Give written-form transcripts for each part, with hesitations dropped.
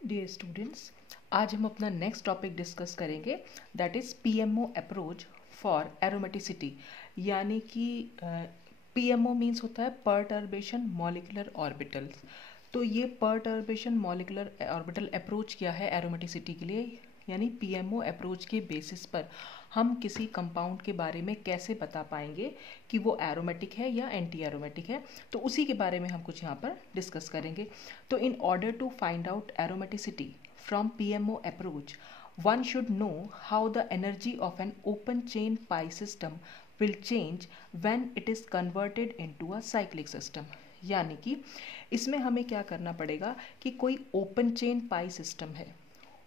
Dear students, आज हम अपना नेक्स्ट टॉपिक डिस्कस करेंगे, that is PMO approach for aromaticity. यानी कि पीएमओ मीन्स होता है परटर्बेशन मॉलिक्यूलर ऑर्बिटल्स। तो ये परटर्बेशन मॉलिक्यूलर ऑर्बिटल अप्रोच क्या है एरोमेटिसिटी के लिए, यानी पीएमओ अप्रोच के बेसिस पर हम किसी कंपाउंड के बारे में कैसे बता पाएंगे कि वो एरोमेटिक है या एंटी एरोमेटिक है। तो उसी के बारे में हम कुछ यहाँ पर डिस्कस करेंगे। तो in order to find out aromaticity from PMO approach, one should know how the energy of an open chain pi system will change when it is converted into a cyclic system। यानी कि इसमें हमें क्या करना पड़ेगा कि कोई open chain पाई system है,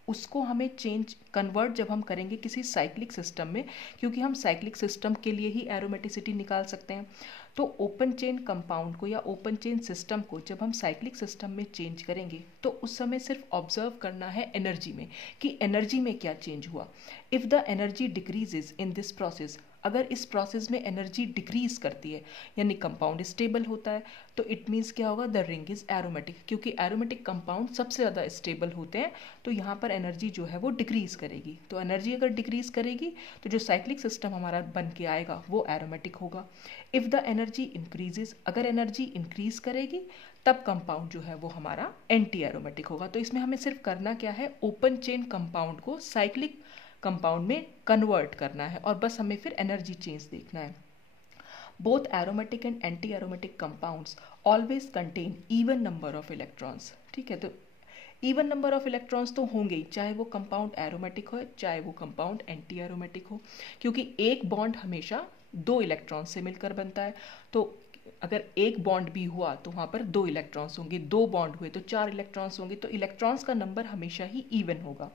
उसको हमें चेंज कन्वर्ट जब हम करेंगे किसी साइक्लिक सिस्टम में, क्योंकि हम साइक्लिक सिस्टम के लिए ही एरोमेटिसिटी निकाल सकते हैं। तो ओपन चेन कंपाउंड को या ओपन चेन सिस्टम को जब हम साइक्लिक सिस्टम में चेंज करेंगे तो उस समय सिर्फ ऑब्जर्व करना है एनर्जी में कि एनर्जी में क्या चेंज हुआ। If the energy decreases in this process, अगर इस प्रोसेस में एनर्जी डिक्रीज करती है यानी कंपाउंड स्टेबल होता है, तो इट मीन्स क्या होगा, द रिंग इज एरोमेटिक। क्योंकि एरोमेटिक कंपाउंड सबसे ज़्यादा स्टेबल होते हैं, तो यहाँ पर एनर्जी जो है वो डिक्रीज करेगी। तो एनर्जी अगर डिक्रीज करेगी तो जो साइक्लिक सिस्टम हमारा बन के आएगा वो एरोमेटिक होगा। इफ़ द एनर्जी इंक्रीजेज, अगर एनर्जी इंक्रीज करेगी तब कंपाउंड जो है वो हमारा एंटी एरोमेटिक होगा। तो इसमें हमें सिर्फ करना क्या है, ओपन चेन कंपाउंड को साइक्लिक कंपाउंड में कन्वर्ट करना है और बस हमें फिर एनर्जी चेंज देखना है। Both aromatic and anti aromatic compounds always contain even number of electrons. ठीक है, तो इवन नंबर ऑफ इलेक्ट्रॉन्स तो होंगे ही, चाहे वो कंपाउंड एरोमेटिक हो चाहे वो कंपाउंड एंटी एरोमेटिक हो, क्योंकि एक बॉन्ड हमेशा दो इलेक्ट्रॉन से मिलकर बनता है। तो अगर एक बॉन्ड भी हुआ तो वहाँ पर दो इलेक्ट्रॉन्स होंगे, दो बॉन्ड हुए तो चार इलेक्ट्रॉन्स होंगे, तो इलेक्ट्रॉन्स का नंबर हमेशा ही इवन होगा।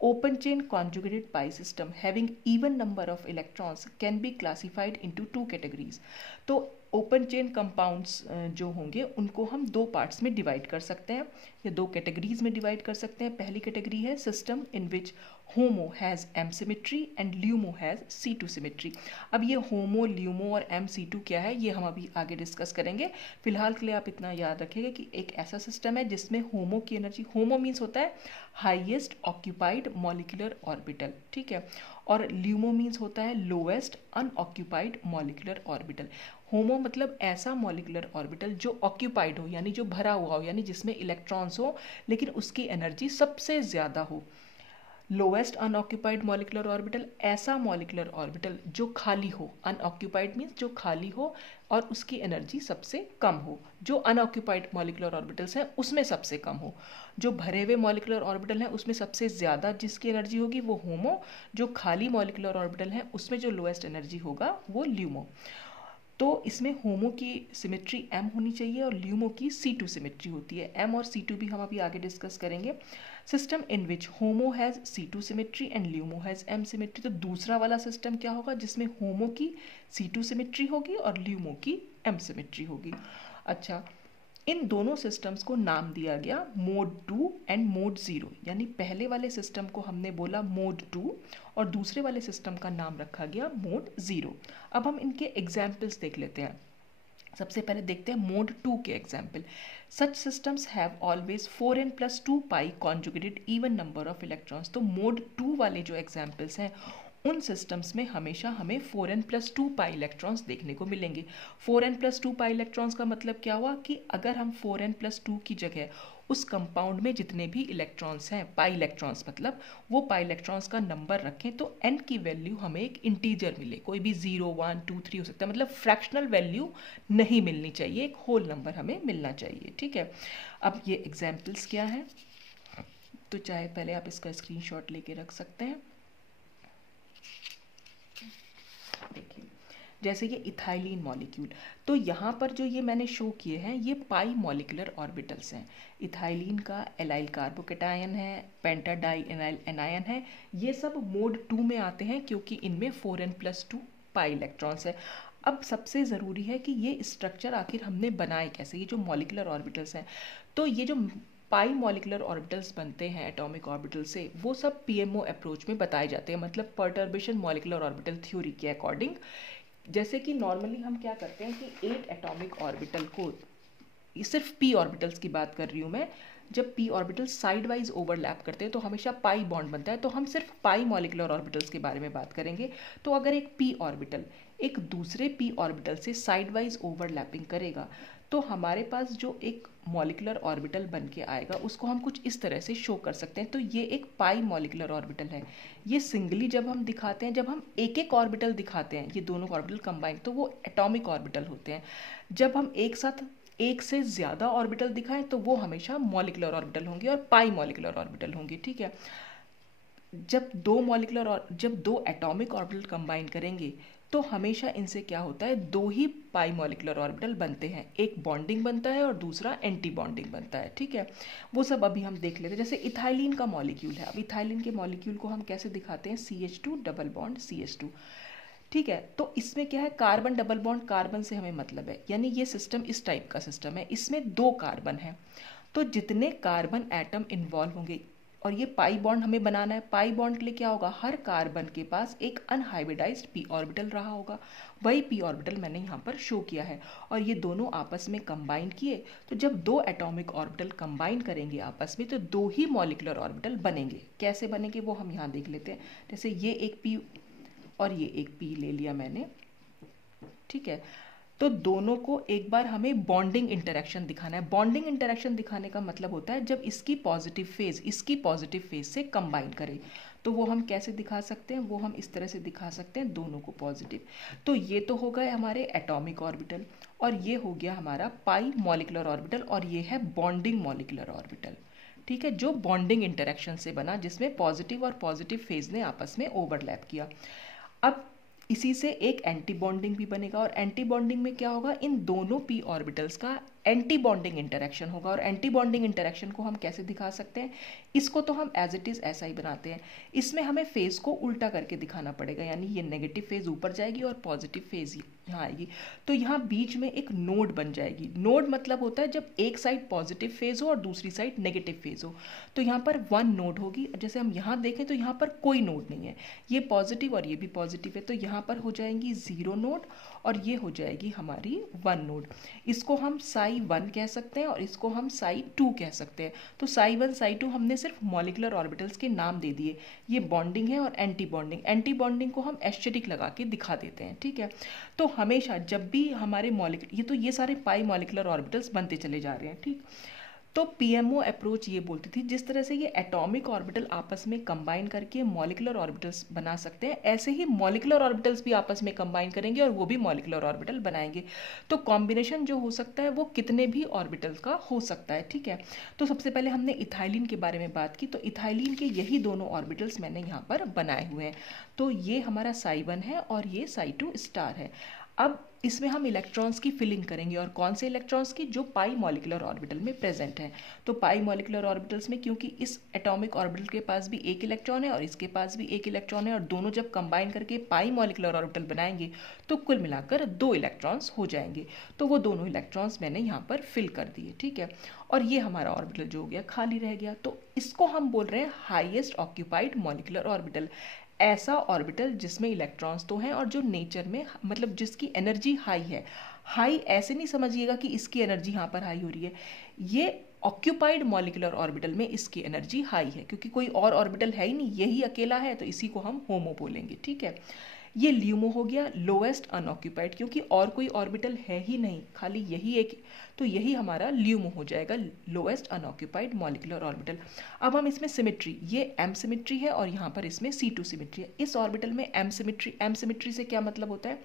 Open chain conjugated pi system having even number of electrons can be classified into two categories। तो ओपन चेन कंपाउंड्स जो होंगे उनको हम दो पार्ट्स में डिवाइड कर सकते हैं या दो कैटेगरीज में डिवाइड कर सकते हैं। पहली कैटेगरी है system in which HOMO has m symmetry and LUMO has C2 symmetry. अब ये होमो, ल्यूमो और M C2 क्या है ये हम अभी आगे डिस्कस करेंगे। फिलहाल के लिए आप इतना याद रखिएगा कि एक ऐसा सिस्टम है जिसमें होमो की एनर्जी, होमो मीन्स होता है हाईएस्ट ऑक्यूपाइड मॉलिक्यूलर ऑर्बिटल, ठीक है, और ल्यूमो मीन्स होता है लोएस्ट अनऑक्यूपाइड मॉलिक्यूलर ऑर्बिटल। होमो मतलब ऐसा मॉलिक्यूलर ऑर्बिटल जो ऑक्यूपाइड हो, यानी जो भरा हुआ हो, यानी जिसमें इलेक्ट्रॉन्स हो लेकिन उसकी एनर्जी सबसे ज़्यादा हो। लोएस्ट अनऑक्यूपाइड मॉलिक्यूलर ऑर्बिटल, ऐसा मॉलिक्यूलर ऑर्बिटल जो खाली हो, अनऑक्यूपाइड मीन्स जो खाली हो और उसकी एनर्जी सबसे कम हो। जो अनऑक्यूपाइड मॉलिक्यूलर ऑर्बिटल्स हैं उसमें सबसे कम हो, जो भरे हुए मॉलिक्यूलर ऑर्बिटल हैं उसमें सबसे ज़्यादा जिसकी एनर्जी होगी वो होमो, जो खाली मॉलिक्यूलर ऑर्बिटल हैं उसमें जो लोएस्ट एनर्जी होगा वो ल्यूमो। तो इसमें होमो की सिमेट्री M होनी चाहिए और ल्यूमो की C2 सिमेट्री होती है। M और C2 भी हम अभी आगे डिस्कस करेंगे। System in which HOMO has C2 symmetry and LUMO has M symmetry. तो दूसरा वाला सिस्टम क्या होगा, जिसमें होमो की C2 सिमेट्री होगी और ल्यूमो की M सिमेट्री होगी। अच्छा, इन दोनों सिस्टम्स को नाम दिया गया मोड 2 एंड मोड 0, यानी पहले वाले सिस्टम को हमने बोला मोड 2 और दूसरे वाले सिस्टम का नाम रखा गया मोड 0। अब हम इनके एग्जाम्पल्स देख लेते हैं। सबसे पहले देखते हैं मोड 2 के example. Such systems have always 4n+2 pi conjugated even number of electrons. तो मोड 2 वाले जो एग्जाम्पल्स हैं उन सिस्टम्स में हमेशा हमें 4n+2 पाई इलेक्ट्रॉन्स देखने को मिलेंगे। 4n+2 पाई इलेक्ट्रॉन्स का मतलब क्या हुआ कि अगर हम 4n+2 की जगह उस कंपाउंड में जितने भी इलेक्ट्रॉन्स हैं, पाई इलेक्ट्रॉन्स मतलब वो पाई इलेक्ट्रॉन्स का नंबर रखें तो n की वैल्यू हमें एक इंटीजर मिले, कोई भी 0, 1, 2, 3 हो सकता है, मतलब फ्रैक्शनल वैल्यू नहीं मिलनी चाहिए, एक होल नंबर हमें मिलना चाहिए। ठीक है, अब ये एग्जाम्पल्स क्या है, तो चाहे पहले आप इसका स्क्रीनशॉट लेके रख सकते हैं। देखिए, जैसे ये इथाइलिन मॉलिक्यूल, तो यहाँ पर जो ये मैंने शो किए हैं ये पाई मॉलिक्यूलर ऑर्बिटल्स हैं। इथाइलिन का एलाइल कार्बोकेटायन है, पेंटाडाई एनाइल एनायन है, ये सब मोड 2 में आते हैं क्योंकि इनमें 4n+2 पाई इलेक्ट्रॉन्स है। अब सबसे ज़रूरी है कि ये स्ट्रक्चर आखिर हमने बनाए कैसे, ये जो मॉलिक्यूलर ऑर्बिटल्स हैं, तो ये जो पाई मॉलिक्यूलर ऑर्बिटल्स बनते हैं एटॉमिक ऑर्बिटल से, वो सब पीएमओ अप्रोच में बताए जाते हैं, मतलब परटर्बेशन मॉलिक्यूलर ऑर्बिटल थ्योरी के अकॉर्डिंग। जैसे कि नॉर्मली हम क्या करते हैं कि एक एटॉमिक ऑर्बिटल को, ये सिर्फ पी ऑर्बिटल्स की बात कर रही हूँ मैं, जब p orbital side wise overlap करते हैं तो हमेशा पाई बॉन्ड बनता है, तो हम सिर्फ पाई मॉलिकुलर ऑर्बिटल्स के बारे में बात करेंगे। तो अगर एक p ऑर्बिटल एक दूसरे p ऑर्बिटल से साइड वाइज ओवरलैपिंग करेगा तो हमारे पास जो एक मॉलिकुलर ऑर्बिटल बन के आएगा उसको हम कुछ इस तरह से शो कर सकते हैं। तो ये एक पाई मॉलिकुलर ऑर्बिटल है। ये सिंगली जब हम दिखाते हैं, जब हम एक एक ऑर्बिटल दिखाते हैं, ये दोनों ऑर्बिटल कंबाइन, तो वो एटॉमिक ऑर्बिटल होते हैं। जब हम एक साथ एक से ज़्यादा ऑर्बिटल दिखाएं तो वो हमेशा मॉलिकुलर ऑर्बिटल होंगे और पाई मॉलिकुलर ऑर्बिटल होंगे, ठीक है। जब दो एटॉमिक ऑर्बिटल कंबाइन करेंगे तो हमेशा इनसे क्या होता है, दो ही पाई मॉलिकुलर ऑर्बिटल बनते हैं, एक बॉन्डिंग बनता है और दूसरा एंटी बॉन्डिंग बनता है, ठीक है। वो सब अभी हम देख लेते हैं। जैसे इथाइलिन का मॉलिक्यूल है, अब इथाइलिन के मॉलिक्यूल को हम कैसे दिखाते हैं, CH2 डबल बॉन्ड CH2, ठीक है। तो इसमें क्या है, कार्बन डबल बॉन्ड, कार्बन से हमें मतलब है, यानी ये सिस्टम इस टाइप का सिस्टम है, इसमें दो कार्बन है। तो जितने कार्बन एटम इन्वॉल्व होंगे, और ये पाई बॉन्ड हमें बनाना है, पाई बॉन्ड के लिए क्या होगा, हर कार्बन के पास एक अनहाइब्रिडाइज्ड p ऑर्बिटल रहा होगा, वही p ऑर्बिटल मैंने यहाँ पर शो किया है। और ये दोनों आपस में कंबाइन किए, तो जब दो एटॉमिक ऑर्बिटल कंबाइन करेंगे आपस में तो दो ही मॉलिकुलर ऑर्बिटल बनेंगे। कैसे बनेंगे वो हम यहाँ देख लेते हैं। जैसे ये एक p और ये एक p ले लिया मैंने, ठीक है। तो दोनों को एक बार हमें बॉन्डिंग इंटरेक्शन दिखाना है। बॉन्डिंग इंटरेक्शन दिखाने का मतलब होता है जब इसकी पॉजिटिव फेज से कंबाइन करे। तो वो हम कैसे दिखा सकते हैं, वो हम इस तरह से दिखा सकते हैं, दोनों को पॉजिटिव। तो ये तो हो गए हमारे एटॉमिक ऑर्बिटल, और ये हो गया हमारा पाई मॉलिकुलर ऑर्बिटल, और ये है बॉन्डिंग मॉलिकुलर ऑर्बिटल, ठीक है, जो बॉन्डिंग इंटरेक्शन से बना, जिसमें पॉजिटिव और पॉजिटिव फेज ने आपस में ओवरलैप किया। अब इसी से एक एंटी बॉन्डिंग भी बनेगा, और एंटी बॉन्डिंग में क्या होगा, इन दोनों p ऑर्बिटल्स का एंटी बॉन्डिंग इंटरेक्शन होगा। और एंटी बॉन्डिंग इंटरेक्शन को हम कैसे दिखा सकते हैं, इसको तो हम एज इट इज़ ऐसा ही बनाते हैं। इसमें हमें फेज को उल्टा करके दिखाना पड़ेगा, यानी ये नेगेटिव फेज ऊपर जाएगी और पॉजिटिव फेज यहाँ आएगी। तो यहाँ बीच में एक नोड बन जाएगी। नोड मतलब होता है जब एक साइड पॉजिटिव फेज हो और दूसरी साइड नेगेटिव फेज हो। तो यहाँ पर वन नोड होगी। जैसे हम यहाँ देखें तो यहाँ पर कोई नोड नहीं है, ये पॉजिटिव और ये भी पॉजिटिव है, तो यहाँ पर हो जाएंगी 0 नोड और ये हो जाएगी हमारी 1 नोड। इसको हम psi1 कह सकते हैं और इसको हम psi2 कह सकते हैं। तो psi1 psi2 हमने सिर्फ मॉलिकुलर ऑर्बिटल्स के नाम दे दिए। ये बॉन्डिंग है और एंटी बॉन्डिंग, एंटी बॉन्डिंग को हम एस्टेरिक लगा के दिखा देते हैं, ठीक है। तो हमेशा जब भी हमारे ये सारे पाई मॉलिकुलर ऑर्बिटल्स बनते चले जा रहे हैं, ठीक। तो पीएमओ अप्रोच ये बोलती थी जिस तरह से ये एटॉमिक ऑर्बिटल आपस में कंबाइन करके मॉलिकुलर ऑर्बिटल्स बना सकते हैं, ऐसे ही मॉलिकुलर ऑर्बिटल्स भी आपस में कंबाइन करेंगे और वो भी मॉलिकुलर ऑर्बिटल बनाएंगे। तो कॉम्बिनेशन जो हो सकता है वो कितने भी ऑर्बिटल्स का हो सकता है, ठीक है। तो सबसे पहले हमने इथाइलिन के बारे में बात की, तो इथाइलिन के यही दोनों ऑर्बिटल्स मैंने यहाँ पर बनाए हुए हैं। तो ये हमारा psi1 है और ये psi2 स्टार है। अब इसमें हम इलेक्ट्रॉन्स की फिलिंग करेंगे, और कौन से इलेक्ट्रॉन्स की, जो पाई मॉलिकुलर ऑर्बिटल में प्रेजेंट हैं। तो पाई मॉलिकुलर ऑर्बिटल्स में क्योंकि इस एटॉमिक ऑर्बिटल के पास भी एक इलेक्ट्रॉन है और इसके पास भी एक इलेक्ट्रॉन है, और दोनों जब कंबाइन करके पाई मॉलिकुलर ऑर्बिटल बनाएंगे तो कुल मिलाकर 2 इलेक्ट्रॉन्स हो जाएंगे। तो वो दोनों इलेक्ट्रॉन्स मैंने यहाँ पर फिल कर दिए, ठीक है। और ये हमारा ऑर्बिटल जो हो गया खाली रह गया, तो इसको हम बोल रहे हैं हाईएस्ट ऑक्यूपाइड मॉलिकुलर ऑर्बिटल। ऐसा ऑर्बिटल जिसमें इलेक्ट्रॉन्स तो हैं और जो नेचर में मतलब जिसकी एनर्जी हाई है। हाई ऐसे नहीं समझिएगा कि इसकी एनर्जी यहाँ पर हाई हो रही है, ये ऑक्यूपाइड मॉलिकुलर ऑर्बिटल में इसकी एनर्जी हाई है, क्योंकि कोई और ऑर्बिटल है ही नहीं, यही अकेला है, तो इसी को हम होमो बोलेंगे, ठीक है। ये ल्यूमो हो गया, लोएस्ट अनऑक्यूपाइड, क्योंकि और कोई ऑर्बिटल है ही नहीं, खाली यही एक, तो यही हमारा ल्यूमो हो जाएगा, लोएस्ट अनऑक्यूपाइड मॉलिकुलर ऑर्बिटल। अब हम इसमें सिमेट्री, ये एम सिमेट्री है और यहाँ पर इसमें C2 सिमेट्री है। इस ऑर्बिटल में एम सिमेट्री से क्या मतलब होता है,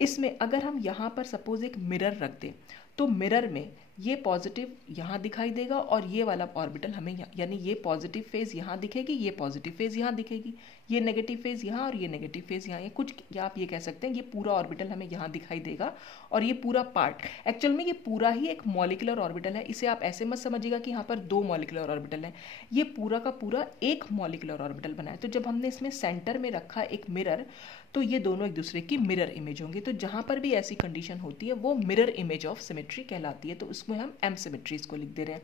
इसमें अगर हम यहाँ पर सपोज एक मिरर रख दें तो मिरर में ये पॉजिटिव यहाँ दिखाई देगा और ये वाला ऑर्बिटल हमें यानी ये पॉजिटिव फेज यहाँ दिखेगी, ये पॉजिटिव फेज यहाँ दिखेगी, ये नेगेटिव फेज यहाँ और ये नेगेटिव फेज यहाँ, ये कुछ या आप ये कह सकते हैं ये पूरा ऑर्बिटल हमें यहाँ दिखाई देगा। और ये पूरा पार्ट एक्चुअल में ये पूरा ही एक मॉलिकुलर ऑर्बिटल है। इसे आप ऐसे मत समझिएगा कि यहाँ पर 2 मॉलिकुलर ऑर्बिटल हैं, ये पूरा का पूरा एक मॉलिकुलर ऑर्बिटल बना है। तो जब हमने इसमें सेंटर में रखा एक मिरर, तो ये दोनों एक दूसरे की मिरर इमेज होंगे। तो जहाँ पर भी ऐसी कंडीशन होती है वो मिरर इमेज ऑफ सिमेट्री कहलाती है, तो उसमें हम एम सिमेट्री इसको लिख दे रहे हैं।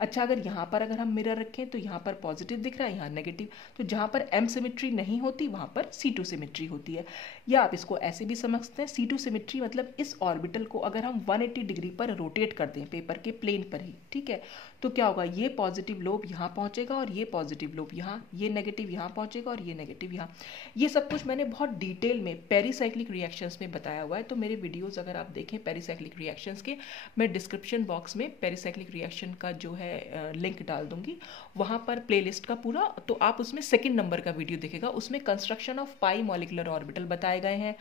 अच्छा, अगर अगर हम मिरर रखें तो यहाँ पर पॉजिटिव दिख रहा है, यहाँ नेगेटिव, तो जहाँ पर एम सिमेट्री नहीं होती वहाँ पर C2 सिमेट्री होती है। या आप इसको ऐसे भी समझते हैं, C2 सिमेट्री मतलब इस ऑर्बिटल को अगर हम 180 डिग्री पर रोटेट कर दें पेपर के प्लेन पर ही, ठीक है, तो क्या होगा, ये पॉजिटिव लोब यहाँ पहुँचेगा और ये पॉजिटिव लोब यहाँ, ये नेगेटिव यहाँ पहुँचेगा और ये नेगेटिव यहाँ। ये सब कुछ मैंने बहुत डिटेल में पेरीसाइक्लिक रिएक्शंस में बताया हुआ है, तो मेरे वीडियोस अगर आप देखें पेरीसाइक्लिक रिएक्शंस के, मैं डिस्क्रिप्शन बॉक्स में पेरीसाइक्लिक रिएक्शन का जो है लिंक डाल दूंगी, वहाँ पर प्लेलिस्ट का पूरा, तो आप उसमें सेकंड नंबर का वीडियो दिखेगा, उसमें construction of pi molecular orbital बताए गए हैं,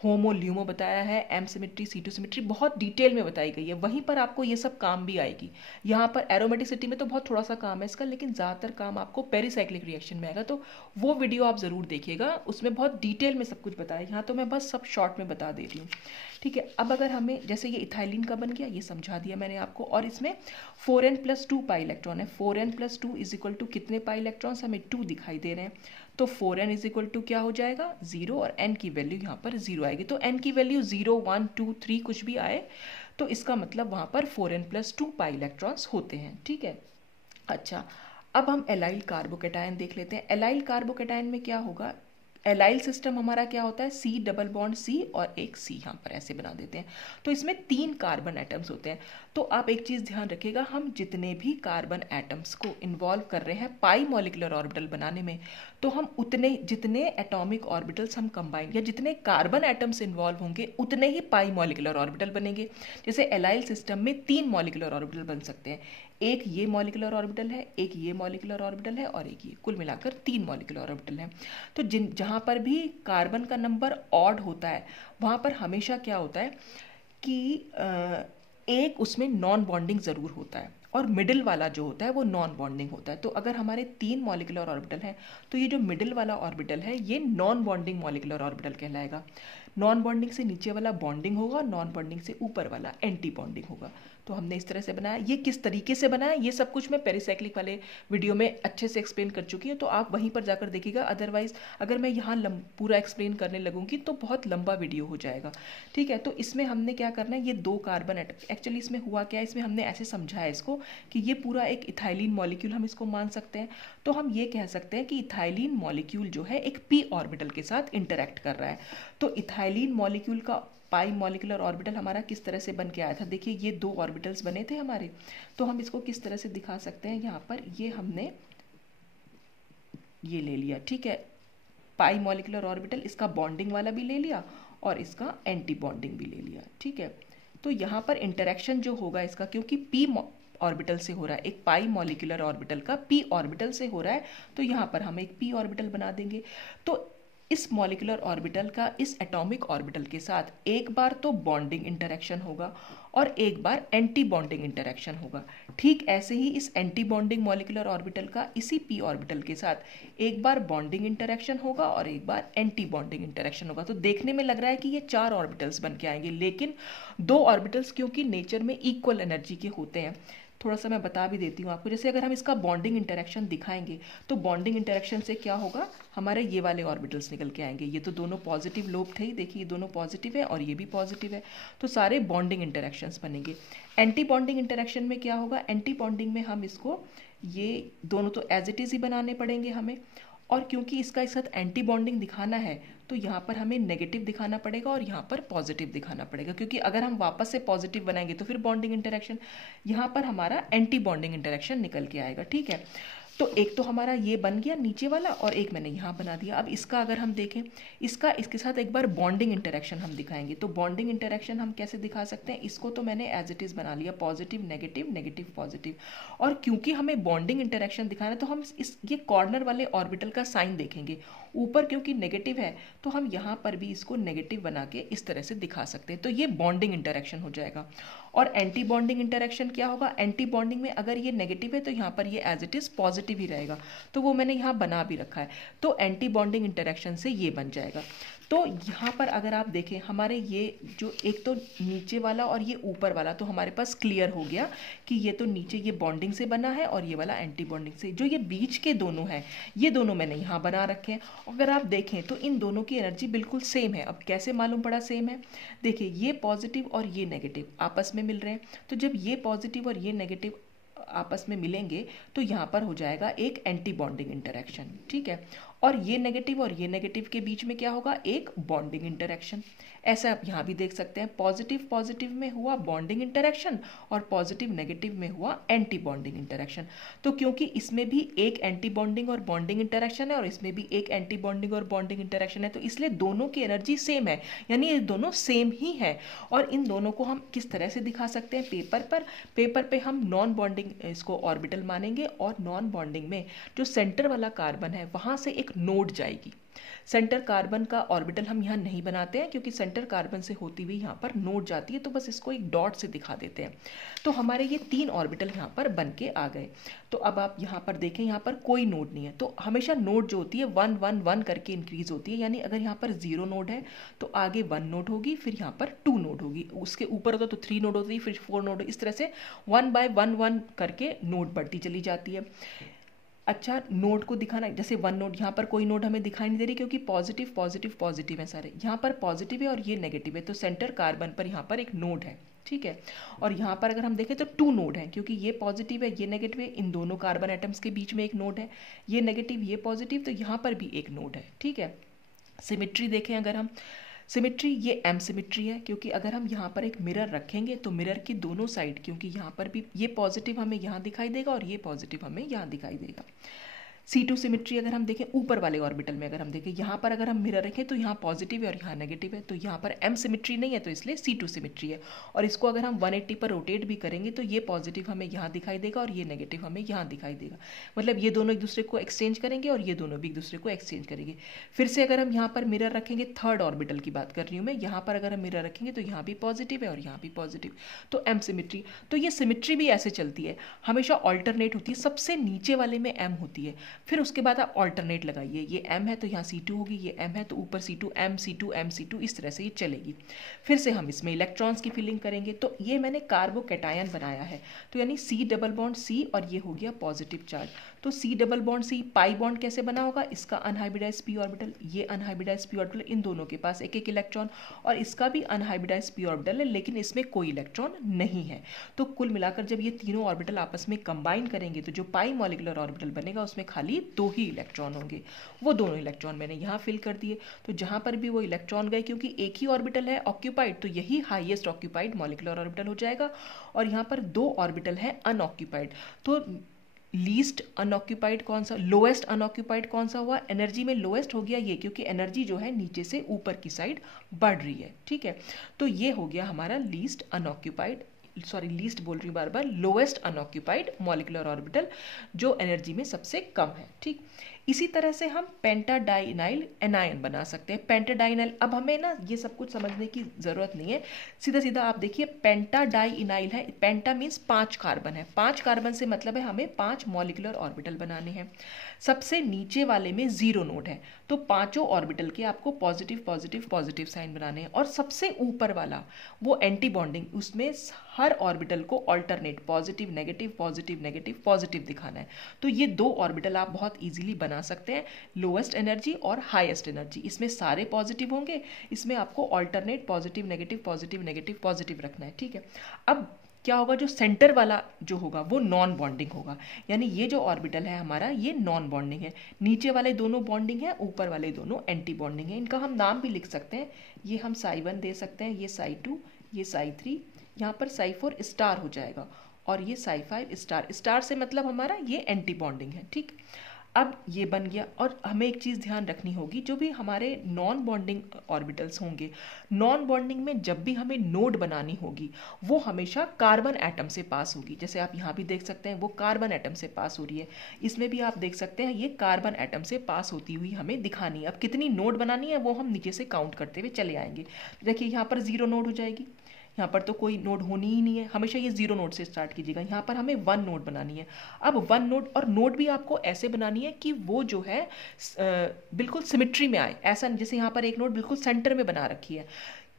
होमो ल्यूमो बताया है, एम सिमेट्री C2 सिमेट्री बहुत डिटेल में बताई गई है, वहीं पर आपको ये सब काम भी आएगी। यहाँ पर एरोमेटिसिटी में तो बहुत थोड़ा सा काम है इसका, लेकिन ज़्यादातर काम आपको पेरीसाइक्लिक रिएक्शन में आएगा, तो वो वीडियो आप ज़रूर देखिएगा, उसमें बहुत डिटेल में सब कुछ बताया। यहाँ तो मैं बस सब शॉर्ट में बता दे रही हूँ, ठीक है। अब अगर हमें, जैसे ये इथाइलिन का बन गया, ये समझा दिया मैंने आपको, और इसमें 4n+2 पाई इलेक्ट्रॉन है, 4n+2 इज इक्वल टू कितने पाई इलेक्ट्रॉन्स, हमें 2 दिखाई दे रहे हैं, तो 4n इज इक्वल टू क्या हो जाएगा 0, और n की वैल्यू यहाँ पर 0 आएगी, तो n की वैल्यू 0 1 2 3 कुछ भी आए तो इसका मतलब वहाँ पर 4n+2 पाई इलेक्ट्रॉन्स होते हैं, ठीक है। अच्छा, अब हम एलाइल कार्बोकेटायन देख लेते हैं। एलाइल कार्बोकेटायन में क्या होगा, एलाइल सिस्टम हमारा क्या होता है, C डबल बॉन्ड C और एक C यहाँ पर ऐसे बना देते हैं, तो इसमें 3 कार्बन एटम्स होते हैं। तो आप एक चीज़ ध्यान रखिएगा, हम जितने भी कार्बन एटम्स को इन्वॉल्व कर रहे हैं पाई मॉलिकुलर ऑर्बिटल बनाने में, तो हम उतने, जितने एटॉमिक ऑर्बिटल्स हम कंबाइन, या जितने कार्बन एटम्स इन्वॉल्व होंगे उतने ही पाई मॉलिकुलर ऑर्बिटल बनेंगे। जैसे एलाइल सिस्टम में 3 मॉलिकुलर ऑर्बिटल बन सकते हैं, एक ये मॉलिकुलर ऑर्बिटल है, एक ये मॉलिकुलर ऑर्बिटल है, और एक ये, कुल मिलाकर 3 मॉलिकुलर ऑर्बिटल हैं। तो जहाँ पर भी कार्बन का नंबर ऑड होता है वहाँ पर हमेशा क्या होता है कि एक उसमें नॉन बॉन्डिंग ज़रूर होता है, और मिडिल वाला जो होता है वो नॉन बॉन्डिंग होता है। तो अगर हमारे 3 मॉलिकुलर ऑर्बिटल हैं तो ये जो मिडिल वाला ऑर्बिटल है ये नॉन बॉन्डिंग मॉलिकुलर ऑर्बिटल कहलाएगा। नॉन बॉन्डिंग से नीचे वाला बॉन्डिंग होगा, नॉन बॉन्डिंग से ऊपर वाला एंटी बॉन्डिंग होगा। तो हमने इस तरह से बनाया। ये किस तरीके से बनाया ये सब कुछ मैं पेरीसाइक्लिक वाले वीडियो में अच्छे से एक्सप्लेन कर चुकी हूँ, तो आप वहीं पर जाकर देखिएगा। अदरवाइज अगर मैं यहाँ पूरा एक्सप्लेन करने लगूंगी तो बहुत लंबा वीडियो हो जाएगा, ठीक है। तो इसमें हमने क्या करना है, ये 2 कार्बन एटम, एक्चुअली इसमें हुआ क्या है, इसमें हमने ऐसे समझाया इसको कि ये पूरा एक इथाइलिन मॉलिक्यूल हम इसको मान सकते हैं। तो हम ये कह सकते हैं कि इथाइलिन मॉलिक्यूल जो है एक p ऑर्बिटल के साथ इंटरैक्ट कर रहा है। तो इथाइलिन मॉलिक्यूल का पाई मॉलिकुलर ऑर्बिटल हमारा किस तरह से बन के आया था, देखिए ये 2 ऑर्बिटल्स बने थे हमारे, तो हम इसको किस तरह से दिखा सकते हैं, यहाँ पर ये हमने ये ले लिया, ठीक है, पाई मॉलिकुलर ऑर्बिटल, इसका बॉन्डिंग वाला भी ले लिया और इसका एंटी बॉन्डिंग भी ले लिया, ठीक है। तो यहाँ पर इंटरेक्शन जो होगा इसका, क्योंकि p ऑर्बिटल से हो रहा है, एक पाई मॉलिकुलर ऑर्बिटल का p ऑर्बिटल से हो रहा है, तो यहाँ पर हम एक p ऑर्बिटल बना देंगे। तो इस मॉलिकुलर ऑर्बिटल का इस एटॉमिक ऑर्बिटल के साथ एक बार तो बॉन्डिंग इंटरेक्शन होगा और एक बार एंटी बॉन्डिंग इंटरेक्शन होगा। ठीक ऐसे ही इस एंटी बॉन्डिंग मॉलिकुलर ऑर्बिटल का इसी p ऑर्बिटल के साथ एक बार बॉन्डिंग इंटरेक्शन होगा और एक बार एंटी बॉन्डिंग इंटरेक्शन होगा। तो देखने में लग रहा है कि ये 4 ऑर्बिटल्स बन के आएंगे, लेकिन 2 ऑर्बिटल्स क्योंकि नेचर में इक्वल एनर्जी के होते हैं, थोड़ा सा मैं बता भी देती हूँ आपको। जैसे अगर हम इसका बॉन्डिंग इंटरेक्शन दिखाएंगे तो बॉन्डिंग इंटरेक्शन से क्या होगा, हमारे ये वाले ऑर्बिटल्स निकल के आएंगे। ये तो दोनों पॉजिटिव लोब थे ही, देखिए ये दोनों पॉजिटिव है और ये भी पॉजिटिव है, तो सारे बॉन्डिंग इंटरेक्शंस बनेंगे। एंटी बॉन्डिंग इंटरेक्शन में क्या होगा, एंटी बॉन्डिंग में हम इसको ये दोनों तो एज इट इज़ ही बनाने पड़ेंगे हमें, और क्योंकि इसका इस साथ एंटी बॉन्डिंग दिखाना है तो यहाँ पर हमें नेगेटिव दिखाना पड़ेगा और यहाँ पर पॉजिटिव दिखाना पड़ेगा, क्योंकि अगर हम वापस से पॉजिटिव बनाएंगे तो फिर बॉन्डिंग इंटरेक्शन, यहाँ पर हमारा एंटी बॉन्डिंग इंटरेक्शन निकल के आएगा, ठीक है। तो एक तो हमारा ये बन गया नीचे वाला और एक मैंने यहाँ बना दिया। अब इसका अगर हम देखें, इसका इसके साथ एक बार बॉन्डिंग इंटरेक्शन हम दिखाएंगे। तो बॉन्डिंग इंटरेक्शन हम कैसे दिखा सकते हैं, इसको तो मैंने एज इट इज़ बना लिया, पॉजिटिव नेगेटिव नेगेटिव पॉजिटिव, और क्योंकि हमें बॉन्डिंग इंटरेक्शन दिखाना है तो हम ये कॉर्नर वाले ऑर्बिटल का साइन देखेंगे। ऊपर क्योंकि नेगेटिव है तो हम यहाँ पर भी इसको नेगेटिव बना के इस तरह से दिखा सकते हैं, तो ये बॉन्डिंग इंटरेक्शन हो जाएगा। और एंटी बॉन्डिंग इंटरेक्शन क्या होगा, एंटी बॉन्डिंग में अगर ये नेगेटिव है तो यहाँ पर ये एज इट इज़ पॉजिटिव ही रहेगा, तो वो मैंने यहाँ बना भी रखा है। तो एंटी बॉन्डिंग इंटरेक्शन से ये बन जाएगा। तो यहाँ पर अगर आप देखें हमारे ये जो एक तो नीचे वाला और ये ऊपर वाला, तो हमारे पास क्लियर हो गया कि ये तो नीचे ये बॉन्डिंग से बना है और ये वाला एंटी बॉन्डिंग से। जो ये बीच के दोनों हैं ये दोनों मैंने यहाँ बना रखे हैं। अगर आप देखें तो इन दोनों की एनर्जी बिल्कुल सेम है। अब कैसे मालूम पड़ा सेम है, देखिए ये पॉजिटिव और ये नेगेटिव आपस में मिल रहे हैं, तो जब ये पॉजिटिव और ये नेगेटिव आपस में मिलेंगे तो यहाँ पर हो जाएगा एक एंटी बॉन्डिंग इंटरेक्शन, ठीक है। और ये नेगेटिव के बीच में क्या होगा, एक बॉन्डिंग इंटरेक्शन। ऐसा आप यहाँ भी देख सकते हैं, पॉजिटिव पॉजिटिव में हुआ बॉन्डिंग इंटरेक्शन और पॉजिटिव नेगेटिव में हुआ एंटी बॉन्डिंग इंटरेक्शन। तो क्योंकि इसमें भी एक एंटी बॉन्डिंग और बॉन्डिंग इंटरेक्शन है और इसमें भी एक एंटी बॉन्डिंग और बॉन्डिंग इंटरेक्शन है, तो इसलिए दोनों की एनर्जी सेम है, यानी ये दोनों सेम ही है। और इन दोनों को हम किस तरह से दिखा सकते हैं, पेपर पे हम नॉन बॉन्डिंग इसको ऑर्बिटल मानेंगे और नॉन बॉन्डिंग में जो सेंटर वाला कार्बन है वहाँ से एक नोड जाएगी। सेंटर कार्बन का ऑर्बिटल हम यहाँ नहीं बनाते हैं क्योंकि सेंटर कार्बन से होती हुई यहाँ पर नोड जाती है, तो बस इसको एक डॉट से दिखा देते हैं। तो हमारे ये 3 ऑर्बिटल यहाँ पर बन के आ गए। तो अब आप यहाँ पर देखें, यहाँ पर कोई नोड नहीं है, तो हमेशा नोड जो होती है 1 1 1 करके इंक्रीज होती है। यानी अगर यहाँ पर 0 नोड है तो आगे 1 नोड होगी, फिर यहाँ पर 2 नोड होगी, उसके ऊपर होता तो 3 नोड होती, फिर 4 नोड, इस तरह से 1 बाय 1 1 करके नोड बढ़ती चली जाती है। अच्छा, नोड को दिखाना, जैसे 1 नोड, यहाँ पर कोई नोड हमें दिखाई नहीं दे रही क्योंकि पॉजिटिव पॉजिटिव पॉजिटिव है सारे, यहाँ पर पॉजिटिव है और ये नेगेटिव है, तो सेंटर कार्बन पर यहाँ पर एक नोड है, ठीक है। और यहाँ पर अगर हम देखें तो 2 नोड है क्योंकि ये पॉजिटिव है ये नेगेटिव है, इन दोनों कार्बन एटम्स के बीच में एक नोड है, ये नेगेटिव ये पॉजिटिव, तो यहाँ पर भी एक नोड है, ठीक है। सिमिट्री देखें अगर हम, सिमिट्री ये एम सिमिट्री है क्योंकि अगर हम यहाँ पर एक मिरर रखेंगे तो मिरर की दोनों साइड, क्योंकि यहाँ पर भी ये पॉजिटिव हमें यहाँ दिखाई देगा और ये पॉजिटिव हमें यहाँ दिखाई देगा। C2 सिमिट्री अगर हम देखें ऊपर वाले ऑर्बिटल में, अगर हम देखें यहाँ पर अगर हम मिरर रखें तो यहाँ पॉजिटिव है और यहाँ नेगेटिव है, तो यहाँ पर M सिमिट्री नहीं है तो इसलिए C2 सिमिट्री है। और इसको अगर हम 180 पर रोटेट भी करेंगे तो ये पॉजिटिव हमें यहाँ दिखाई देगा और ये नेगेटिव हमें यहाँ दिखाई देगा, मतलब ये दोनों एक दूसरे को एक्सचेंज करेंगे और ये दोनों भी एक दूसरे को एक्सचेंज करेंगे। फिर से अगर हम यहाँ पर मिरर रखेंगे, थर्ड ऑर्बिटल की बात कर रही हूँ मैं, यहाँ पर अगर हम मिरर रखेंगे तो यहाँ भी पॉजिटिव है और यहाँ भी पॉजिटिव, तो M सिमिट्री। तो ये सिमिट्री भी ऐसे चलती है, हमेशा ऑल्टरनेट होती है, सबसे नीचे वाले में M होती है, फिर उसके बाद आप ऑल्टरनेट लगाइए, ये M है तो यहाँ C2 होगी, ये M है तो ऊपर C2 M C2 M C2, इस तरह से ये चलेगी। फिर से हम इसमें इलेक्ट्रॉन्स की फिलिंग करेंगे, तो ये मैंने कार्बोकैटायन बनाया है, तो यानी C डबल बॉन्ड C और ये हो गया पॉजिटिव चार्ज। तो C double bond C, pi bond कैसे बना होगा, इसका अनहाइब्रिडाइज्ड p ऑर्बिटल, ये अनहाइब्रिडाइज्ड p ऑर्बिटल, इन दोनों के पास एक एक इलेक्ट्रॉन, और इसका भी अनहाइब्रिडाइज्ड p ऑर्बिटल है लेकिन इसमें कोई इलेक्ट्रॉन नहीं है। तो कुल मिलाकर जब ये तीनों ऑर्बिटल आपस में कंबाइन करेंगे तो जो पाई मॉलिक्यूलर ऑर्बिटल बनेगा उसमें खाली 2 ही इलेक्ट्रॉन होंगे, वो दोनों इलेक्ट्रॉन मैंने यहाँ फिल कर दिए। तो जहाँ पर भी वो इलेक्ट्रॉन गए, क्योंकि एक ही ऑर्बिटल है ऑक्यूपाइड, तो यही हाईएस्ट ऑक्यूपाइड मॉलिक्यूलर ऑर्बिटल हो जाएगा। और यहाँ पर 2 ऑर्बिटल है अनऑक्यूपाइड, तो लीस्ट अनऑक्यूपाइड कौन सा, लोएस्ट अनऑक्यूपाइड कौन सा हुआ, एनर्जी में लोएस्ट हो गया ये, क्योंकि एनर्जी जो है नीचे से ऊपर की साइड बढ़ रही है, ठीक है। तो ये हो गया हमारा लीस्ट अनऑक्यूपाइड, सॉरी लीस्ट बोल रही हूँ बार बार, लोएस्ट अनऑक्यूपाइड मॉलिक्यूलर ऑर्बिटल जो एनर्जी में सबसे कम है, ठीक। इसी तरह से हम पेंटाडाइनाइल एनायन बना सकते हैं। पेंटाडाइनाइल, अब हमें ना ये सब कुछ समझने की ज़रूरत नहीं है, सीधा सीधा आप देखिए पेंटाडाइनाइल है, पेंटा मीन्स 5 कार्बन है, 5 कार्बन से मतलब है हमें 5 मॉलिक्यूलर ऑर्बिटल बनाने हैं। सबसे नीचे वाले में 0 नोड है, तो पांचों ऑर्बिटल के आपको पॉजिटिव पॉजिटिव पॉजिटिव साइन बनाने हैं। और सबसे ऊपर वाला वो एंटी बॉन्डिंग, उसमें हर ऑर्बिटल को alternate positive negative positive negative positive दिखाना है। तो ये 2 ऑर्बिटल आप बहुत इजीली बना सकते हैं, लोएस्ट एनर्जी और हाईएस्ट एनर्जी, इसमें सारे पॉजिटिव होंगे, इसमें आपको ऑल्टरनेट पॉजिटिव नेगेटिव पॉजिटिव रखना है, ठीक है। अब क्या होगा, जो सेंटर वाला जो होगा वो नॉन बॉन्डिंग होगा, यानी ये जो ऑर्बिटल है हमारा ये नॉन बॉन्डिंग है, नीचे वाले दोनों बॉन्डिंग है, ऊपर वाले दोनों एंटी बॉन्डिंग है। इनका हम नाम भी लिख सकते हैं, ये हम psi1 दे सकते हैं, ये psi2, ये psi3, यहाँ पर psi4 स्टार हो जाएगा, और ये psi5 स्टार, स्टार से मतलब हमारा ये एंटी बॉन्डिंग है, ठीक। अब ये बन गया। और हमें एक चीज़ ध्यान रखनी होगी, जो भी हमारे नॉन बॉन्डिंग ऑर्बिटल्स होंगे, नॉन बॉन्डिंग में जब भी हमें नोड बनानी होगी वो हमेशा कार्बन एटम से पास होगी। जैसे आप यहाँ भी देख सकते हैं वो कार्बन एटम से पास हो रही है, इसमें भी आप देख सकते हैं ये कार्बन एटम से पास होती हुई हमें दिखानी है। अब कितनी नोड बनानी है वो हम नीचे से काउंट करते हुए चले आएंगे। देखिए यहाँ पर 0 नोड हो जाएगी, यहाँ पर तो कोई नोड होनी ही नहीं है, हमेशा ये 0 नोड से स्टार्ट कीजिएगा। यहाँ पर हमें 1 नोड बनानी है। अब 1 नोड, और नोड भी आपको ऐसे बनानी है कि वो जो है बिल्कुल सिमिट्री में आए, ऐसा जैसे यहाँ पर एक नोड बिल्कुल सेंटर में बना रखी है,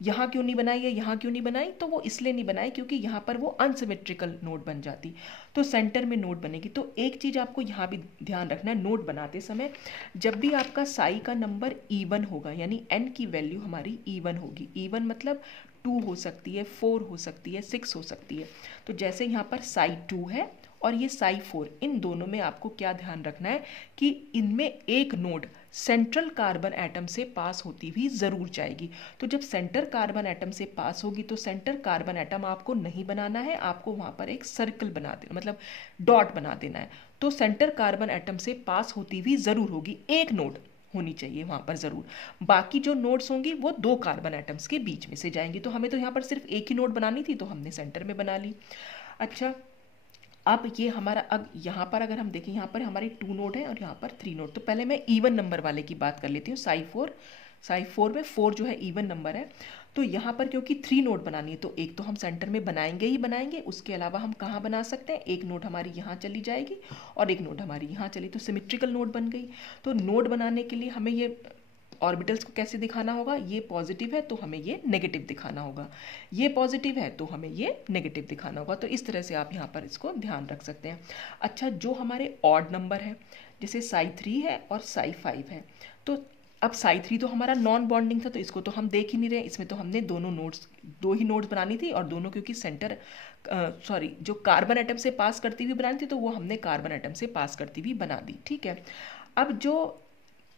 यहाँ क्यों नहीं बनाई है, यहाँ क्यों नहीं बनाई, तो वो इसलिए नहीं बनाई क्योंकि यहाँ पर वो अनसिमेट्रिकल नोड बन जाती, तो सेंटर में नोड बनेगी। तो एक चीज़ आपको यहाँ भी ध्यान रखना है, नोड बनाते समय जब भी आपका साई का नंबर इवन होगा, यानी n की वैल्यू हमारी इवन होगी, इवन मतलब 2 हो सकती है, 4 हो सकती है, 6 हो सकती है। तो जैसे यहाँ पर psi2 है और ये साई 4, इन दोनों में आपको क्या ध्यान रखना है कि इनमें एक नोड सेंट्रल कार्बन एटम से पास होती हुई ज़रूर जाएगी। तो जब सेंटर कार्बन एटम से पास होगी तो सेंटर कार्बन एटम आपको नहीं बनाना है, आपको वहाँ पर एक सर्कल बना देना, मतलब डॉट बना देना है। तो सेंटर कार्बन एटम से पास होती हुई ज़रूर होगी, एक नोड होनी चाहिए वहाँ पर ज़रूर। बाकी जो नोड्स होंगी वो 2 कार्बन एटम्स के बीच में से जाएंगी। तो हमें तो यहाँ पर सिर्फ एक ही नोड बनानी थी, तो हमने सेंटर में बना ली। अच्छा, अब ये हमारा, अब यहाँ पर अगर हम देखें, यहाँ पर हमारे 2 नोड हैं और यहाँ पर 3 नोड। तो पहले मैं इवन नंबर वाले की बात कर लेती हूँ। साई 4 में 4 जो है इवन नंबर है। तो यहाँ पर क्योंकि 3 नोड बनानी है तो एक तो हम सेंटर में बनाएंगे ही बनाएंगे, उसके अलावा हम कहाँ बना सकते हैं, एक नोड हमारी यहाँ चली जाएगी और एक नोड हमारी यहाँ चली, तो सिमेट्रिकल नोड बन गई। तो नोड बनाने के लिए हमें ये ऑर्बिटल्स को कैसे दिखाना होगा, ये पॉजिटिव है तो हमें ये नेगेटिव दिखाना होगा, ये पॉजिटिव है तो हमें ये नेगेटिव दिखाना होगा। तो इस तरह से आप यहाँ पर इसको ध्यान रख सकते हैं। अच्छा, जो हमारे ऑड नंबर है, जैसे साई 3 है और साई 5 है, तो अब साई 3 तो हमारा नॉन बॉन्डिंग था, तो इसको तो हम देख ही नहीं रहे, इसमें तो हमने दो ही नोड्स बनानी थी, और दोनों क्योंकि जो कार्बन एटम से पास करती हुई बनानी थी, तो वो हमने कार्बन एटम से पास करती हुई बना दी। ठीक है, अब जो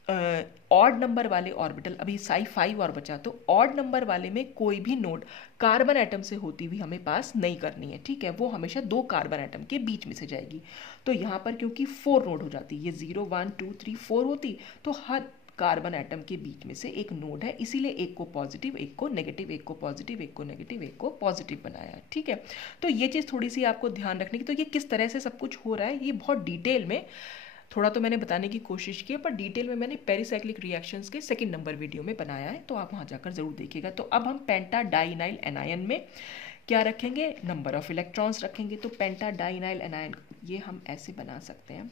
ऑड नंबर वाले ऑर्बिटल, अभी साई 5 और बचा, तो ऑड नंबर वाले में कोई भी नोड कार्बन एटम से होती हुई हमें पास नहीं करनी है। ठीक है, वो हमेशा 2 कार्बन एटम के बीच में से जाएगी। तो यहाँ पर क्योंकि 4 नोड हो जाती, ये 0 1 2 3 4 होती, तो हर कार्बन एटम के बीच में से एक नोड है, इसीलिए एक को पॉजिटिव, एक को नेगेटिव, एक को पॉजिटिव, एक को नेगेटिव, एक को पॉजिटिव बनाया है। ठीक है, तो ये चीज़ थोड़ी सी आपको ध्यान रखने की। तो ये किस तरह से सब कुछ हो रहा है, ये बहुत डिटेल में थोड़ा तो मैंने बताने की कोशिश की है, पर डिटेल में मैंने पेरिसाइक्लिक रिएक्शंस के 2nd नंबर वीडियो में बनाया है, तो आप वहाँ जाकर ज़रूर देखिएगा। तो अब हम पेंटा डाइनाइल एनायन में क्या रखेंगे, नंबर ऑफ इलेक्ट्रॉन्स रखेंगे। तो पेंटा डाइनाइल एनायन ये हम ऐसे बना सकते हैं,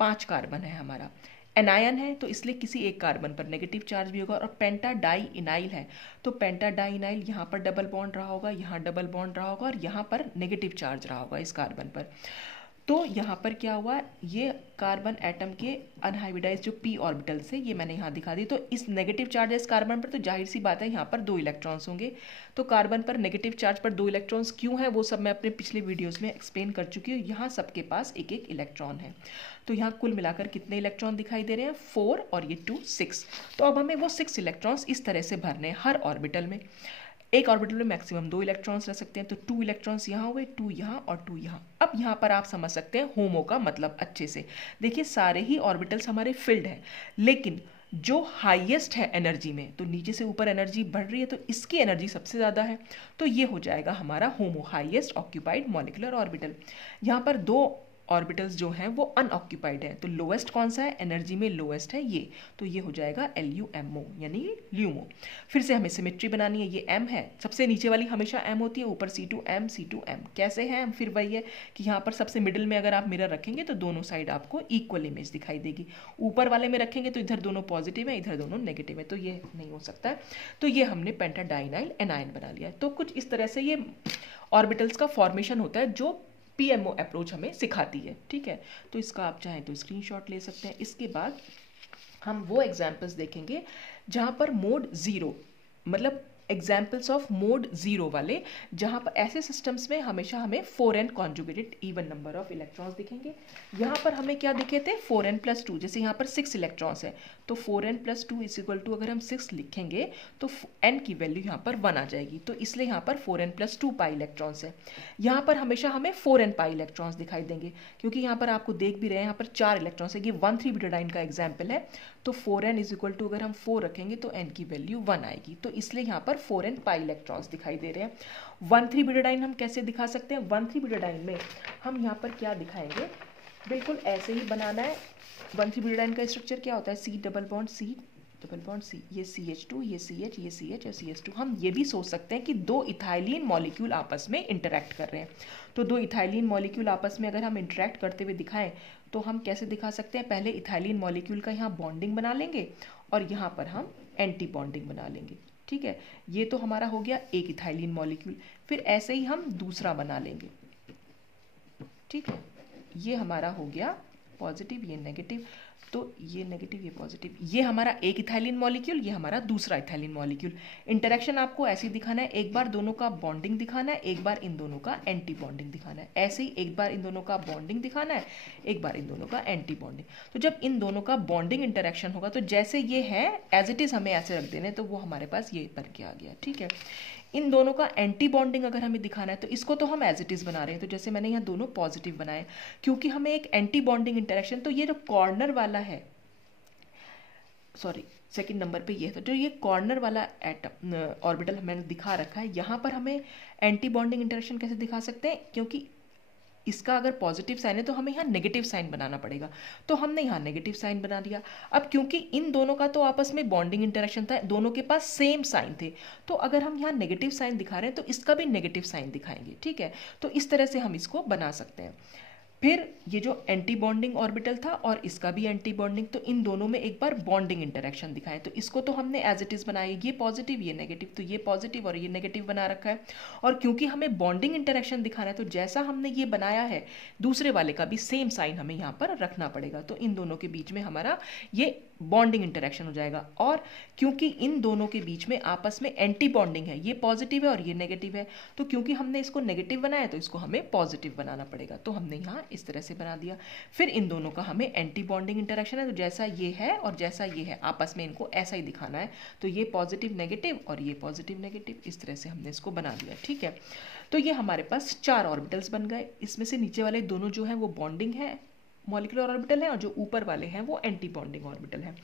5 कार्बन है हमारा, एनायन है तो इसलिए किसी एक कार्बन पर नेगेटिव चार्ज भी होगा, और पेंटा डाई इनाइल है तो पेंटा डाई इनाइल यहाँ पर डबल बॉन्ड रहा होगा, यहाँ डबल बॉन्ड रहा होगा, और यहाँ पर नेगेटिव चार्ज रहा होगा इस कार्बन पर। तो यहाँ पर क्या हुआ, ये कार्बन एटम के अनहाइब्रिडाइज जो p ऑर्बिटल्स है, ये मैंने यहाँ दिखा दी। तो इस नेगेटिव चार्ज है इस कार्बन पर, तो जाहिर सी बात है यहाँ पर 2 इलेक्ट्रॉन्स होंगे। तो कार्बन पर नेगेटिव चार्ज पर 2 इलेक्ट्रॉन्स क्यों है, वो सब मैं अपने पिछले वीडियोस में एक्सप्लेन कर चुकी हूँ। यहाँ सबके पास एक एक इलेक्ट्रॉन है, तो यहाँ कुल मिलाकर कितने इलेक्ट्रॉन दिखाई दे रहे हैं, 4 और ये 2 6। तो अब हमें वो 6 इलेक्ट्रॉन्स इस तरह से भरने हैं हर ऑर्बिटल में। एक ऑर्बिटल में मैक्सिमम 2 इलेक्ट्रॉन्स रह सकते हैं, तो 2 इलेक्ट्रॉन्स यहाँ हुए, 2 यहाँ और 2 यहाँ। अब यहाँ पर आप समझ सकते हैं होमो का मतलब अच्छे से। देखिए सारे ही ऑर्बिटल्स हमारे फिल्ड हैं, लेकिन जो हाईएस्ट है एनर्जी में, तो नीचे से ऊपर एनर्जी बढ़ रही है, तो इसकी एनर्जी सबसे ज़्यादा है, तो ये हो जाएगा हमारा होमो, हाईएस्ट ऑक्यूपाइड मॉलिक्यूलर ऑर्बिटल। यहाँ पर 2 ऑर्बिटल्स जो हैं वो अनऑक्यूपाइड है, तो लोएस्ट कौन सा है, एनर्जी में लोएस्ट है ये, तो ये हो जाएगा LUMO यानी ल्यूमो। फिर से हमें सिमेट्री बनानी है, ये M है, सबसे नीचे वाली हमेशा M होती है, ऊपर C2M C2M। कैसे है, फिर वही है कि यहाँ पर सबसे मिडिल में अगर आप मिरर रखेंगे तो दोनों साइड आपको इक्वल इमेज दिखाई देगी। ऊपर वाले में रखेंगे तो इधर दोनों पॉजिटिव है, इधर दोनों नेगेटिव है, तो ये नहीं हो सकता है। तो ये हमने पेंटाडाइनाइल एनायन बना लिया है। तो कुछ इस तरह से ये ऑर्बिटल्स का फॉर्मेशन होता है जो PMO अप्रोच हमें सिखाती है। ठीक है, तो इसका आप चाहें तो स्क्रीनशॉट ले सकते हैं। इसके बाद हम वो एग्जाम्पल्स देखेंगे जहाँ पर मोड 0, मतलब एग्जाम्पल्स ऑफ मोड 0 वाले, जहाँ पर ऐसे सिस्टम्स में हमेशा हमें 4n conjugated even number of electrons दिखेंगे। यहाँ पर हमें क्या दिखे थे, 4n + 2, जैसे यहाँ पर 6 इलेक्ट्रॉन्स है, तो 4n + 2 = अगर हम 6 लिखेंगे तो n की वैल्यू यहाँ पर 1 आ जाएगी, तो इसलिए यहाँ पर 4n + 2 पाई इलेक्ट्रॉन्स है। यहाँ पर हमेशा हमें 4n पाई इलेक्ट्रॉन्स दिखाई देंगे, क्योंकि यहाँ पर आपको देख भी रहे हैं यहाँ पर 4 इलेक्ट्रॉन्स है, ये 1,3-ब्यूटाडाइन का एग्जाम्पल है। तो 4n = अगर हम 4 रखेंगे तो n की वैल्यू 1 आएगी, तो इसलिए यहाँ पर 4n पाई इलेक्ट्रॉन्स दिखाई दे रहे हैं। 1,3-ब्यूटाडाइन हम कैसे दिखा सकते हैं, 1,3-ब्यूटाडाइन में हम यहाँ पर क्या दिखाएंगे, बिल्कुल ऐसे ही बनाना है। 1,3-ब्यूटाडाइन का स्ट्रक्चर क्या होता है, C डबल बॉन्ड C, ये CH2, ये CH, ये CH और CH2। हम ये भी सोच सकते हैं कि 2 इथाइलिन मॉलिक्यूल आपस में इंटरैक्ट कर रहे हैं, तो 2 इथाइलिन मॉलिक्यूल आपस में अगर हम इंटरैक्ट करते हुए दिखाएं तो हम कैसे दिखा सकते हैं, पहले इथाइलिन मॉलिक्यूल का यहाँ बॉन्डिंग बना लेंगे और यहाँ पर हम एंटी बॉन्डिंग बना लेंगे। ठीक है, ये तो हमारा हो गया एक इथाइलिन मॉलिक्यूल। फिर ऐसे ही हम दूसरा बना लेंगे। ठीक है, ये हमारा हो गया पॉजिटिव, ये नेगेटिव, तो ये नेगेटिव ये पॉजिटिव, ये हमारा एक इथाइलिन मॉलिक्यूल, ये हमारा दूसरा इथाइलिन मॉलिक्यूल। इंटरेक्शन आपको ऐसे ही दिखाना है, एक बार दोनों का बॉन्डिंग दिखाना है, एक बार इन दोनों का एंटी बॉन्डिंग दिखाना है। ऐसे ही एक बार इन दोनों का बॉन्डिंग दिखाना है, एक बार इन दोनों का एंटी बॉन्डिंग। तो जब इन दोनों का बॉन्डिंग इंटरेक्शन होगा तो जैसे ये है एज इट इज़ हमें ऐसे रख देने, तो वो हमारे पास ये बन के आ गया। ठीक है, इन दोनों का एंटी बॉन्डिंग अगर हमें दिखाना है तो इसको तो हम एज इट इज़ बना रहे हैं, तो जैसे मैंने यहाँ दोनों पॉजिटिव बनाए, क्योंकि हमें एक एंटी बॉन्डिंग इंटरेक्शन, तो ये जो कॉर्नर वाला है, सॉरी सेकंड नंबर पे ये है, तो जो ये कॉर्नर वाला एटम ऑर्बिटल मैंने दिखा रखा है, यहाँ पर हमें एंटी बॉन्डिंग इंटरेक्शन कैसे दिखा सकते हैं, क्योंकि इसका अगर पॉजिटिव साइन है तो हमें यहाँ नेगेटिव साइन बनाना पड़ेगा, तो हमने यहाँ नेगेटिव साइन बना दिया। अब क्योंकि इन दोनों का तो आपस में बॉन्डिंग इंटरेक्शन था, दोनों के पास सेम साइन थे, तो अगर हम यहाँ नेगेटिव साइन दिखा रहे हैं तो इसका भी नेगेटिव साइन दिखाएंगे। ठीक है, तो इस तरह से हम इसको बना सकते हैं। फिर ये जो एंटी बॉन्डिंग ऑर्बिटल था और इसका भी एंटी बॉन्डिंग, तो इन दोनों में एक बार बॉन्डिंग इंटरेक्शन दिखाएं, तो इसको तो हमने एज इट इज़ बनाया, ये पॉजिटिव ये नेगेटिव, तो ये पॉजिटिव और ये नेगेटिव बना रखा है। और क्योंकि हमें बॉन्डिंग इंटरेक्शन दिखाना है, तो जैसा हमने ये बनाया है दूसरे वाले का भी सेम साइन हमें यहाँ पर रखना पड़ेगा, तो इन दोनों के बीच में हमारा ये बॉन्डिंग इंटरेक्शन हो जाएगा। और क्योंकि इन दोनों के बीच में आपस में एंटी बॉन्डिंग है, ये पॉजिटिव है और ये नेगेटिव है, तो क्योंकि हमने इसको नेगेटिव बनाया तो इसको हमें पॉजिटिव बनाना पड़ेगा, तो हमने यहाँ इस तरह से बना दिया। फिर इन दोनों का हमें एंटी बॉन्डिंग इंटरेक्शन है, तो जैसा ये है और जैसा ये है आपस में इनको ऐसा ही दिखाना है, तो ये पॉजिटिव नेगेटिव और ये पॉजिटिव नेगेटिव, इस तरह से हमने इसको बना दिया। ठीक है, तो ये हमारे पास 4 ऑर्बिटल्स बन गए। इसमें से नीचे वाले दोनों जो है वो बॉन्डिंग है, मॉलिक्यूलर ऑर्बिटल है, और जो ऊपर वाले हैं वो एंटी बॉन्डिंग ऑर्बिटल है।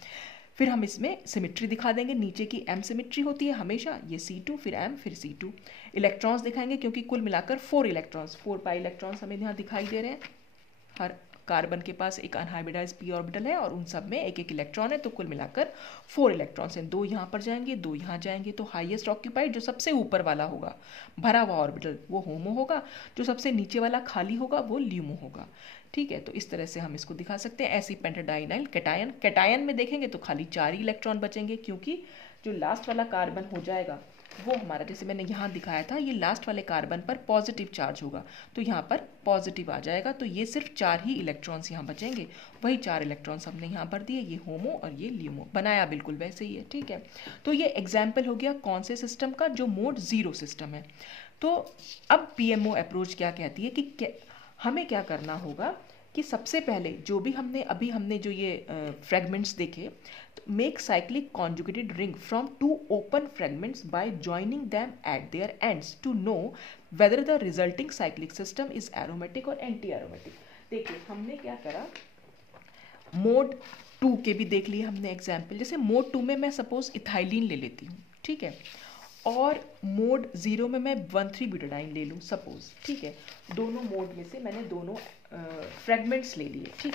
फिर हम इसमें सिमेट्री दिखा देंगे, नीचे की एम सिमेट्री होती है हमेशा, ये C2 फिर M फिर C2। इलेक्ट्रॉन्स दिखाएंगे, क्योंकि कुल मिलाकर 4 इलेक्ट्रॉन्स, 4 पाई इलेक्ट्रॉन्स हमें यहाँ दिखाई दे रहे हैं। हर कार्बन के पास एक अनहाइब्रिडाइज्ड p ऑर्बिटल है और उन सब में एक एक इलेक्ट्रॉन है, तो कुल मिलाकर 4 इलेक्ट्रॉन्स हैं। 2 यहाँ पर जाएंगे, 2 यहाँ जाएंगे, तो हाईएस्ट ऑक्यूपाइड जो सबसे ऊपर वाला होगा भरा हुआ ऑर्बिटल वो होमो होगा, जो सबसे नीचे वाला खाली होगा वो ल्यूमो होगा। ठीक है, तो इस तरह से हम इसको दिखा सकते हैं। ऐसी पेंटाडाइनाइल कैटायन, कैटायन में देखेंगे तो खाली 4 ही इलेक्ट्रॉन बचेंगे, क्योंकि जो लास्ट वाला कार्बन हो जाएगा वो हमारा, जैसे मैंने यहाँ दिखाया था, ये लास्ट वाले कार्बन पर पॉजिटिव चार्ज होगा, तो यहाँ पर पॉजिटिव आ जाएगा, तो ये सिर्फ 4 ही इलेक्ट्रॉन्स यहाँ बचेंगे। वही 4 इलेक्ट्रॉन्स हमने यहाँ पर दिए, ये होमो और ये ल्यूमो, बनाया बिल्कुल वैसे ही है। ठीक है, तो ये एग्जाम्पल हो गया कौन से सिस्टम का, जो मोड 0 सिस्टम है। तो अब PMO अप्रोच क्या कहती है कि हमें क्या करना होगा कि सबसे पहले जो भी हमने जो ये फ्रेगमेंट्स देखे, make cyclic conjugated ring from 2 open fragments by joining them at their ends to know whether the resulting cyclic system is aromatic और एंटी एरोमेटिक। देखिए हमने क्या करा, मोड 2 के भी देख लिए हमने एग्जाम्पल। जैसे मोड 2 में मैं सपोज इथाइलिन ले लेती हूँ, ठीक है, और मोड 0 में मैं 1,3-ब्यूटाडाइन ले लूँ सपोज। ठीक है, दोनों मोड में से मैंने दोनों फ्रेगमेंट्स ले लिए। ठीक,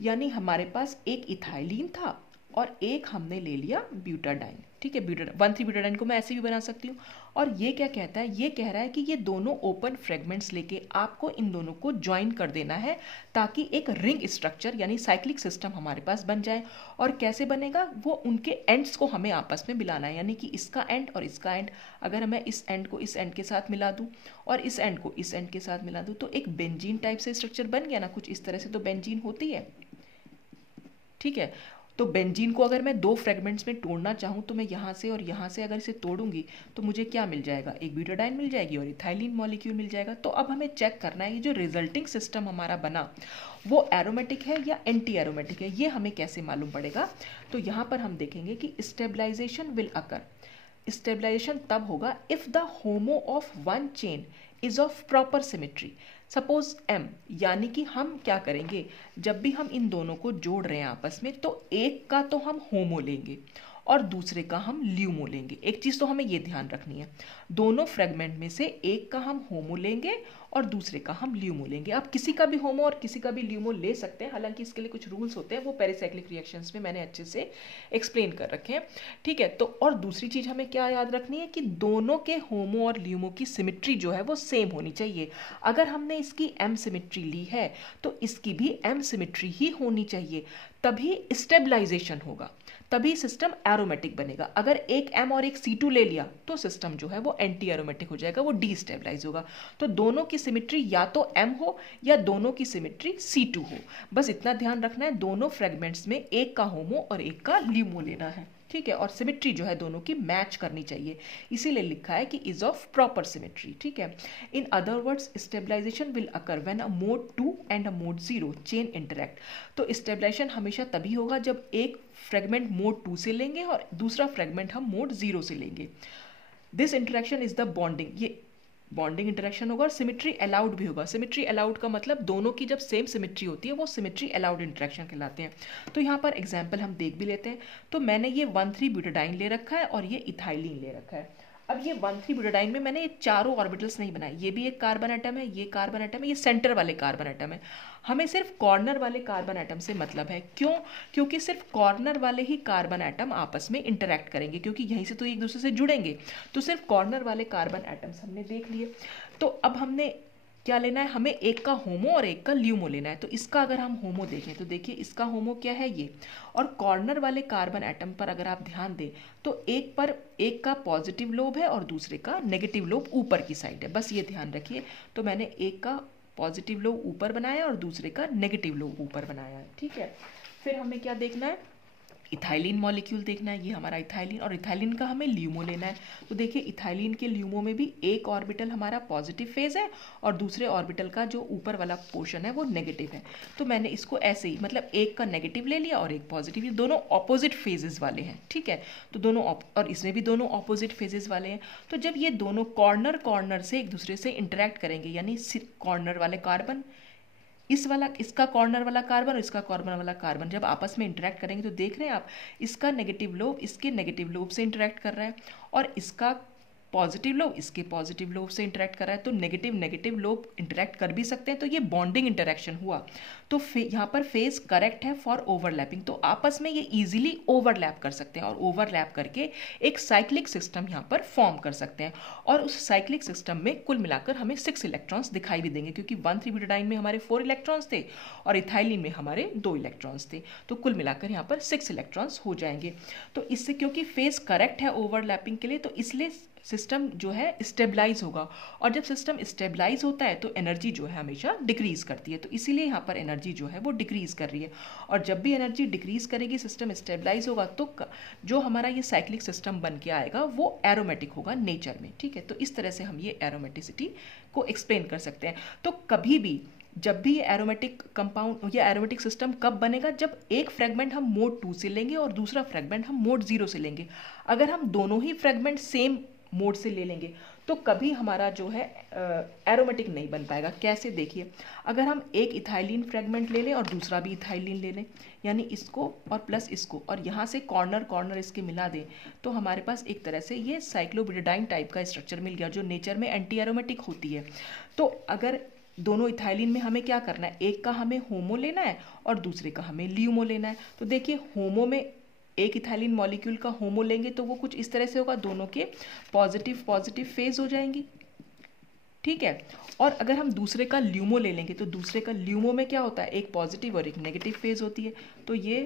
यानी हमारे पास एक इथाइलिन था और एक हमने ले लिया ब्यूटाडाइन। ठीक है, 1,3-ब्यूटाडाइन को मैं ऐसे भी बना सकती हूँ। और ये क्या कहता है, ये कह रहा है कि ये दोनों ओपन फ्रेगमेंट्स लेके आपको इन दोनों को ज्वाइन कर देना है, ताकि एक रिंग स्ट्रक्चर यानी साइक्लिक सिस्टम हमारे पास बन जाए। और कैसे बनेगा, वो उनके एंड्स को हमें आपस में मिलाना है, यानी कि इसका एंड और इसका एंड, अगर मैं इस एंड को इस एंड के साथ मिला दूँ और इस एंड को इस एंड के साथ मिला दूँ, तो एक बेंजीन टाइप से स्ट्रक्चर बन गया ना, कुछ इस तरह से तो बेंजीन होती है। ठीक है, तो बेंजीन को अगर मैं 2 फ्रेगमेंट्स में तोड़ना चाहूँ तो मैं यहाँ से और यहाँ से अगर इसे तोड़ूंगी तो मुझे क्या मिल जाएगा, एक ब्यूटाडाइन मिल जाएगी और इथाइलिन मॉलिक्यूल मिल जाएगा। तो अब हमें चेक करना है ये जो रिजल्टिंग सिस्टम हमारा बना वो एरोमेटिक है या एंटी एरोमेटिक है, ये हमें कैसे मालूम पड़ेगा। तो यहाँ पर हम देखेंगे कि स्टेबलाइजेशन विल अकर। स्टेबलाइजेशन तब होगा if the homo of one chain is of proper symmetry. Suppose M, यानी कि हम क्या करेंगे, जब भी हम इन दोनों को जोड़ रहे हैं आपस में, तो एक का तो हम होमो लेंगे और दूसरे का हम ल्यूमो लेंगे। एक चीज़ तो हमें ये ध्यान रखनी है, दोनों फ्रेगमेंट में से एक का हम होमो लेंगे और दूसरे का हम ल्यूमो लेंगे। आप किसी का भी होमो और किसी का भी ल्यूमो ले सकते हैं, हालांकि इसके लिए कुछ रूल्स होते हैं, वो पेरिसाइक्लिक रिएक्शंस में मैंने अच्छे से एक्सप्लेन कर रखे हैं। ठीक है, तो और दूसरी चीज़ हमें क्या याद रखनी है कि दोनों के होमो और ल्यूमो की सिमेट्री जो है वो सेम होनी चाहिए। अगर हमने इसकी M सिमेट्री ली है तो इसकी भी M सिमेट्री ही होनी चाहिए, तभी स्टेबलाइजेशन होगा, तभी सिस्टम एरोमेटिक बनेगा। अगर एक M और एक C2 ले लिया तो सिस्टम जो है वो एंटी एरोमेटिक हो जाएगा, वो डीस्टेबलाइज होगा। तो दोनों की सिमेट्री या तो M हो या दोनों की सिमेट्री C2 हो। बस इतना ध्यान रखना है, दोनों फ्रेगमेंट्स में एक का होमो और एक का ल्यूमो लेना है, ठीक है। और सिमेट्री जो है दोनों की मैच करनी चाहिए, इसीलिए लिखा है कि इज ऑफ प्रॉपर सिमेट्री, ठीक है। In other words stabilization will occur when a mode 2 and a mode 0 chain interact. तो स्टेबलाइजेशन हमेशा तभी होगा जब एक फ्रेगमेंट मोड 2 से लेंगे और दूसरा फ्रेगमेंट हम मोड 0 से लेंगे। This interaction is the bonding, ये बॉन्डिंग इंटरेक्शन होगा। और सिमेट्री अलाउड भी होगा। सिमेट्री अलाउड का मतलब दोनों की जब सेम सिमेट्री होती है वो सिमेट्री अलाउड इंटरेक्शन कहलाते हैं। तो यहाँ पर एग्जाम्पल हम देख भी लेते हैं। तो मैंने ये 1,3-ब्यूटाडाइन ले रखा है और ये इथाइलिन ले रखा है। अब ये 1,3-ब्यूटाडाइन में मैंने ये चारों ऑर्बिटल्स नहीं बनाए, ये भी एक कार्बन एटम है, ये कार्बन एटम है, ये सेंटर वाले कार्बन एटम है। हमें सिर्फ कॉर्नर वाले कार्बन एटम से मतलब है। क्यों? क्योंकि सिर्फ कॉर्नर वाले ही कार्बन एटम आपस में इंटरैक्ट करेंगे, क्योंकि यहीं से तो एक दूसरे से जुड़ेंगे। तो सिर्फ कॉर्नर वाले कार्बन एटम्स हमने देख लिए। तो अब हमने क्या लेना है, हमें एक का होमो और एक का ल्यूमो लेना है। तो इसका अगर हम होमो देखें तो देखिए इसका होमो क्या है, ये। और कॉर्नर वाले कार्बन एटम पर अगर आप ध्यान दें तो एक पर एक का पॉजिटिव लोब है और दूसरे का नेगेटिव लोब ऊपर की साइड है, बस ये ध्यान रखिए। तो मैंने एक का पॉजिटिव लोब ऊपर बनाया और दूसरे का नेगेटिव लोब ऊपर बनाया है, ठीक है। फिर हमें क्या देखना है, इथाइलिन मॉलिक्यूल देखना है, ये हमारा इथाइलिन, और इथाइलिन का हमें ल्यूमो लेना है। तो देखिए इथाइलिन के ल्यूमो में भी एक ऑर्बिटल हमारा पॉजिटिव फेज है और दूसरे ऑर्बिटल का जो ऊपर वाला पोर्शन है वो नेगेटिव है। तो मैंने इसको ऐसे ही मतलब एक का नेगेटिव ले लिया और एक पॉजिटिव, ये दोनों ऑपोजिट फेजेस वाले हैं, ठीक है। तो दोनों और इसमें भी दोनों ऑपोजिट फेजेस वाले हैं। तो जब ये दोनों कॉर्नर से एक दूसरे से इंटरेक्ट करेंगे, यानी कॉर्नर वाले कार्बन इसका कॉर्नर वाला कार्बन और इसका कॉर्नर वाला कार्बन जब आपस में इंटरेक्ट करेंगे तो देख रहे हैं आप, इसका नेगेटिव लोब इसके नेगेटिव लोब से इंटरेक्ट कर रहा है और इसका पॉजिटिव लोब इसके पॉजिटिव लोब से इंटरेक्ट कर रहा है। तो नेगेटिव नेगेटिव लोब इंटरेक्ट कर भी सकते हैं, तो ये बॉन्डिंग इंटरेक्शन हुआ। तो यहाँ पर फेज करेक्ट है फॉर ओवरलैपिंग, तो आपस में ये इजीली ओवरलैप कर सकते हैं और ओवरलैप करके एक साइक्लिक सिस्टम यहाँ पर फॉर्म कर सकते हैं। और उस साइक्लिक सिस्टम में कुल मिलाकर हमें 6 इलेक्ट्रॉन्स दिखाई भी देंगे, क्योंकि 1,3-ब्यूटाडाइन में हमारे 4 इलेक्ट्रॉन्स थे और इथाइलिन में हमारे 2 इलेक्ट्रॉन्स थे। तो कुल मिलाकर यहाँ पर 6 इलेक्ट्रॉन्स हो जाएंगे। तो इससे क्योंकि फेज करेक्ट है ओवरलैपिंग के लिए, तो इसलिए सिस्टम जो है स्टेबलाइज होगा। और जब सिस्टम स्टेबलाइज होता है तो एनर्जी जो है हमेशा डिक्रीज करती है, तो इसीलिए यहाँ पर एनर्जी जो है वो डिक्रीज कर रही है। और जब भी एनर्जी डिक्रीज करेगी, सिस्टम स्टेबलाइज होगा, तो जो हमारा ये साइक्लिक सिस्टम बन के आएगा वो एरोमेटिक होगा नेचर में, ठीक है। तो इस तरह से हम ये एरोमेटिसिटी को एक्सप्लेन कर सकते हैं। तो कभी भी जब भी एरोमेटिक कंपाउंड या एरोमेटिक सिस्टम कब बनेगा, जब एक फ्रेगमेंट हम मोड 2 से लेंगे और दूसरा फ्रेगमेंट हम मोड 0 से लेंगे। अगर हम दोनों ही फ्रेगमेंट सेम मोड से ले लेंगे तो कभी हमारा जो है एरोमेटिक नहीं बन पाएगा। कैसे, देखिए अगर हम एक इथाइलिन फ्रेगमेंट ले लें और दूसरा भी इथाइलिन ले लें, यानी इसको और प्लस इसको, और यहाँ से कॉर्नर इसके मिला दें, तो हमारे पास एक तरह से ये साइक्लोब्यूटाडाइन टाइप का स्ट्रक्चर मिल गया जो नेचर में एंटी एरोमेटिक होती है। तो अगर दोनों इथाइलिन में हमें क्या करना है, एक का हमें होमो लेना है और दूसरे का हमें ल्यूमो लेना है। तो देखिए होमो में एक इथाइलिन मॉलिक्यूल का होमो लेंगे तो वो कुछ इस तरह से होगा, दोनों के पॉजिटिव फेज हो जाएंगी, ठीक है। और अगर हम दूसरे का ल्यूमो ले लेंगे तो दूसरे का ल्यूमो में क्या होता है, एक पॉजिटिव और एक नेगेटिव फेज होती है। तो ये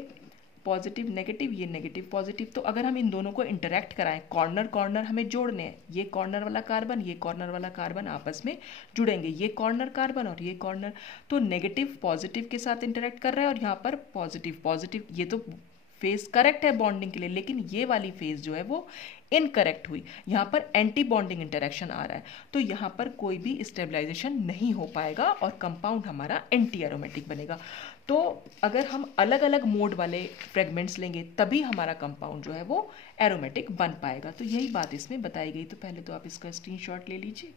पॉजिटिव नेगेटिव, ये नेगेटिव पॉजिटिव। तो अगर हम इन दोनों को इंटरेक्ट कराएं, कॉर्नर हमें जोड़ने हैं, ये कॉर्नर वाला कार्बन ये कॉर्नर वाला कार्बन आपस में जुड़ेंगे, ये कॉर्नर कार्बन और ये कॉर्नर, तो नेगेटिव पॉजिटिव के साथ इंटरेक्ट कर रहा है और यहाँ पर पॉजिटिव। ये तो फेज करेक्ट है बॉन्डिंग के लिए, लेकिन ये वाली फेज जो है वो इनकरेक्ट हुई, यहाँ पर एंटी बॉन्डिंग इंटरेक्शन आ रहा है। तो यहाँ पर कोई भी स्टेबलाइजेशन नहीं हो पाएगा और कंपाउंड हमारा एंटी एरोमेटिक बनेगा। तो अगर हम अलग अलग मोड वाले फ्रेगमेंट्स लेंगे तभी हमारा कंपाउंड जो है वो एरोमेटिक बन पाएगा। तो यही बात इसमें बताई गई। तो पहले तो आप इसका स्क्रीनशॉट ले लीजिए।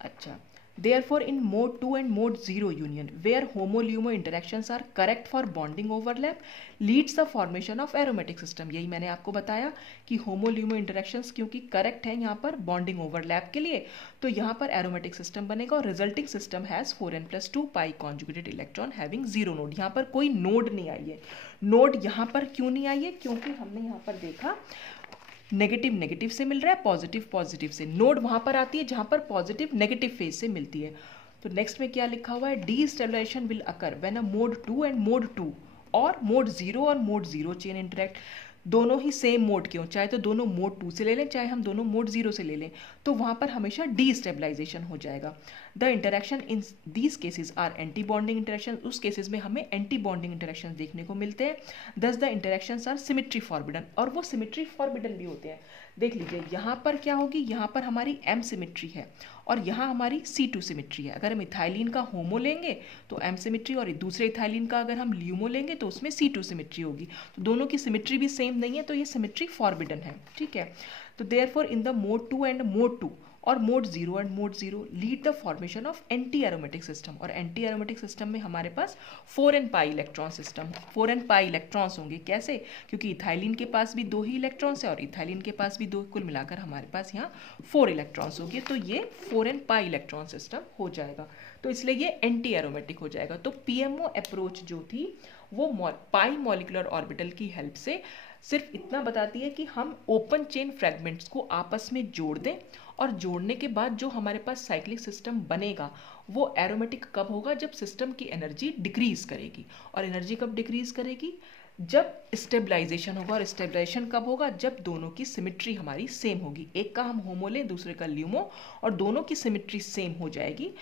अच्छा, therefore in mode 2 and mode 0 union where homo-LUMO interactions are correct for bonding overlap leads the formation of aromatic system। यही मैंने आपको बताया कि homo-LUMO interactions क्योंकि करेक्ट है यहाँ पर बॉन्डिंग ओवरलैप के लिए, तो यहाँ पर एरोमेटिक सिस्टम बनेगा। और resulting system has 4n+2 pi conjugated electron having 0 node. यहाँ पर कोई नोड नहीं आई है। नोड यहाँ पर क्यों नहीं आई है, क्योंकि हमने यहाँ पर देखा नेगेटिव से मिल रहा है, पॉजिटिव से। नोड वहां पर आती है जहां पर पॉजिटिव नेगेटिव फेज से मिलती है। तो नेक्स्ट में क्या लिखा हुआ है, destabilization will occur when a mode 2 and mode 2 और मोड 0 और मोड 0 चेन इंटरेक्ट दोनों ही सेम मोड के हों, चाहे तो दोनों मोड 2 से ले लें, चाहे हम दोनों मोड 0 से ले लें, तो वहाँ पर हमेशा डीस्टेबलाइजेशन हो जाएगा। The interaction in these cases are anti bonding interaction, उस केसेस में हमें एंटी बॉन्डिंग इंटरेक्शन देखने को मिलते हैं। Thus the interactions are symmetry forbidden, और वो सिमेट्री फॉरबिडन भी होते हैं। देख लीजिए यहाँ पर क्या होगी, यहाँ पर हमारी एम सिमेट्री है और यहाँ हमारी C2 सिमेट्री है। अगर हम इथाइलिन का होमो लेंगे तो एम सिमेट्री, और दूसरे इथाइलिन का अगर हम ल्यूमो लेंगे तो उसमें C2 सिमेट्री होगी। तो दोनों की सिमेट्री भी सेम नहीं है, तो ये सिमेट्री फॉरबिडन है, ठीक है। तो therefore in the mode 2 and mode 2 और mode 0 and mode 0 lead the formation of anti aromatic system, और एंटी एरोमेटिक सिस्टम में हमारे पास 4n pi electron system, 4n pi electrons होंगे। कैसे? क्योंकि इथाइलिन के पास भी 2 ही इलेक्ट्रॉन्स है और इथाइलिन के पास भी 2, कुल मिलाकर हमारे पास यहाँ 4 इलेक्ट्रॉन्स होंगे, तो ये 4n पाई इलेक्ट्रॉन सिस्टम हो जाएगा। तो इसलिए ये एंटी एरोमेटिक हो जाएगा। तो पीएमओ अप्रोच जो थी वो पाई मॉलिक्यूलर ऑर्बिटल की हेल्प से सिर्फ इतना बताती है कि हम ओपन चेन फ्रेगमेंट्स को आपस में जोड़ दें, और जोड़ने के बाद जो हमारे पास साइक्लिक सिस्टम बनेगा वो एरोमेटिक कब होगा, जब सिस्टम की एनर्जी डिक्रीज करेगी। और एनर्जी कब डिक्रीज करेगी? जब स्टेबलाइजेशन होगा। और स्टेबलाइजेशन कब होगा? जब दोनों की सिमेट्री हमारी सेम होगी। एक का हम होमो लें, दूसरे का ल्यूमो, और दोनों की सिमेट्री सेम हो जाएगी,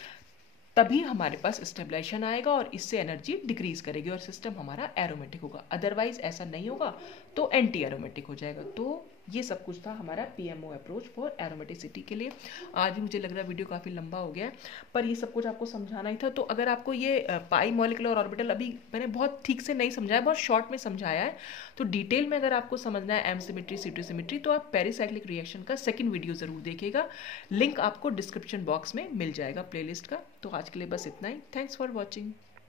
तभी हमारे पास स्टेबलाइजेशन आएगा और इससे एनर्जी डिक्रीज करेगी और सिस्टम हमारा एरोमेटिक होगा। अदरवाइज ऐसा नहीं होगा तो एंटी एरोमेटिक हो जाएगा। तो ये सब कुछ था हमारा पीएमओ अप्रोच फॉर एरोमेटिसिटी के लिए। आज भी मुझे लग रहा है वीडियो काफ़ी लंबा हो गया है, पर ये सब कुछ आपको समझाना ही था। तो अगर आपको ये पाई मॉलिक्यूलर ऑर्बिटल अभी मैंने बहुत ठीक से नहीं समझाया, बहुत शॉर्ट में समझाया है, तो डिटेल में अगर आपको समझना है एम सिमेट्री C2 सिमेट्री तो आप पेरिसाइक्लिक रिएक्शन का सेकंड वीडियो ज़रूर देखिएगा। लिंक आपको डिस्क्रिप्शन बॉक्स में मिल जाएगा प्लेलिस्ट का। तो आज के लिए बस इतना ही। Thanks for watching.